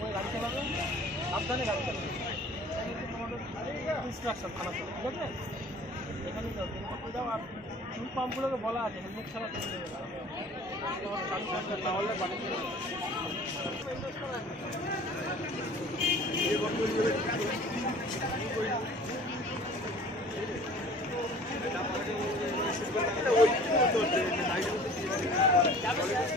ওই গাড়ি চালাবে সাবধানে গাড়ি চালাবে ইনস্ট্রাকশন থেকে ঠিক আছে এখানে যাও আর ফুল পাম্পগুলোকে বলা আছে হেলমেট ছাড়া চলে যাবে না তোমার চালু করতে না হলে বাড়ি চলে যাবে। গঙ্গাসাগর পরিষ্কার করার পক্ষ থেকে আপনাদেরকে জানানো যাচ্ছে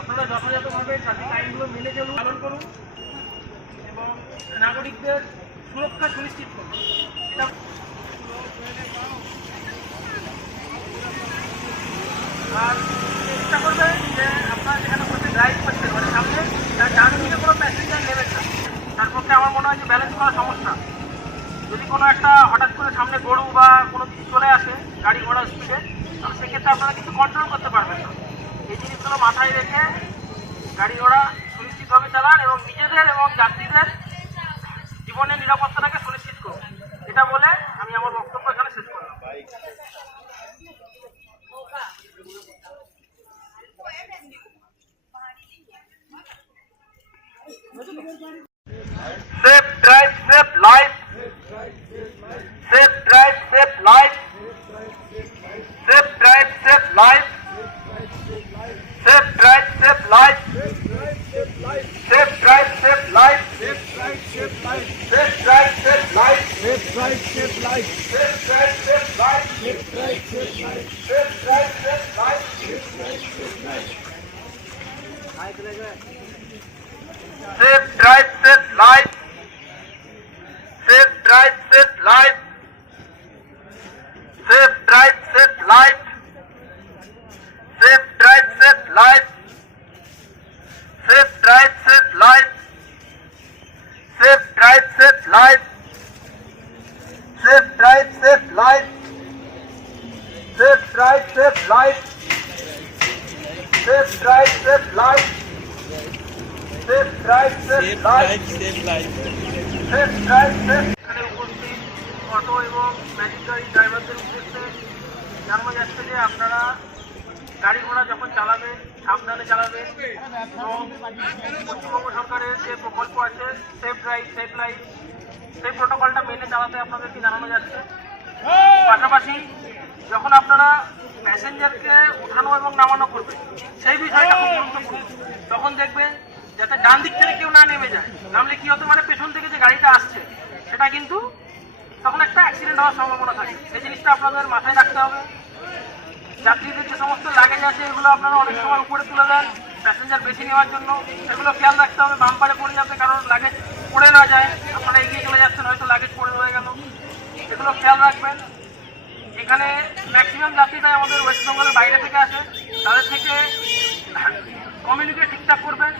আপনারা যথাযথভাবে ট্রাফিক আইনগুলো মেনে চলুন পালন করুন এবং নাগরিকদের সুরক্ষা সুনিশ্চিত আর চেষ্টা করবেন যে আপনারা যেখানে বসে ড্রাইভ করছেন মানে সামনে তার কোনো প্যাসেঞ্জার নেবেন না তার আমার মনে হয় যে ব্যালেন্স করা সমস্যা যদি কোনো একটা হঠাৎ করে সামনে গরু বা কোনো কিছু চলে আসে গাড়ি ঘোড়া স্পিডে তাহলে সেক্ষেত্রে আপনারা কিছু কন্ট্রোল করতে পারবেন না। এই জিনিসগুলো মাথায় রেখে গাড়ি ঘোড়া সুনিশ্চিতভাবে চালান এবং নিজেদের এবং যাত্রীদের জীবনের নিরাপত্তাটাকে সুনিশ্চিত করুন। এটা বলে আমি আমার বক্তব্য এখানে শেষ করলাম। Safe drive, safe life. Safe drive, safe life. Safe drive, safe life. Safe drive, safe life. Safe drive, safe life. Safe drive, safe life. Safe drive, safe life. Safe drive, safe life. Safe drive, safe life. Safe drive, safe life. Safe drive, safe life. Safe drive, safe life. Safe drive, safe life. Safe drive, safe life. Safe drive, safe life. Safe drive, safe life. Safe drive, safe life. Safe drive, safe life. Safe drive, safe এখানে উপস্থিত auto এবং magic গাড়ি ড্রাইভারদের উদ্দেশ্যে জানানো যাচ্ছে যে আপনারা গাড়ি ঘোড়া যখন চালাবেন সাবধানে চালাবেন এবং পশ্চিমবঙ্গ সরকারের যে প্রকল্প আছে সেফ ড্রাইভ সেফ লাইফ সেই প্রোটোকলটা মেনে চালাতে আপনাদেরকে জানানো যাচ্ছে। পাশাপাশি যখন আপনারা প্যাসেঞ্জারকে উঠানো এবং নামানো করবেন, সেই বিষয়টা খুব গুরুত্বপূর্ণ। তখন দেখবেন যাতে ডান দিক থেকে কেউ না নেমে যায়, নামলে কি হতে পারে, পেছন থেকে যে গাড়িটা আসছে, সেটা কিন্তু তখন একটা অ্যাক্সিডেন্ট হওয়ার সম্ভাবনা থাকে। সেই জিনিসটা আপনাদের মাথায় রাখতে হবে। যাত্রীদের যে সমস্ত লাগেজ আছে, এগুলো আপনারা অনেক সময় উপরে তুলে দেন প্যাসেঞ্জার বেশি নেওয়ার জন্য। এগুলো খেয়াল রাখতে হবে বাম্পারে পড়ে যাবে, কারণ লাগেজ পড়ে না যায়। আপনারা এগিয়ে চলে যাচ্ছেন, হয়তো লাগেজ পড়ে রয়ে গেল। এগুলো খেয়াল রাখবেন। এখানে ম্যাক্সিমাম যাত্রীরা আমাদের ওয়েস্ট বেঙ্গলের বাইরে থেকে আসে। তাদের থেকে কমিউনিকেট ঠিকঠাক করবেন।